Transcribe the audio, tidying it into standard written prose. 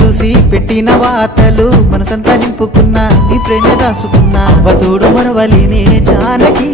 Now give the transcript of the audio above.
చూసి పెట్టిన వాతలు మనసంతా నింపుకున్నా నీ ప్రేమ దాసుకున్నా అవతోడు మరవలినే జానకి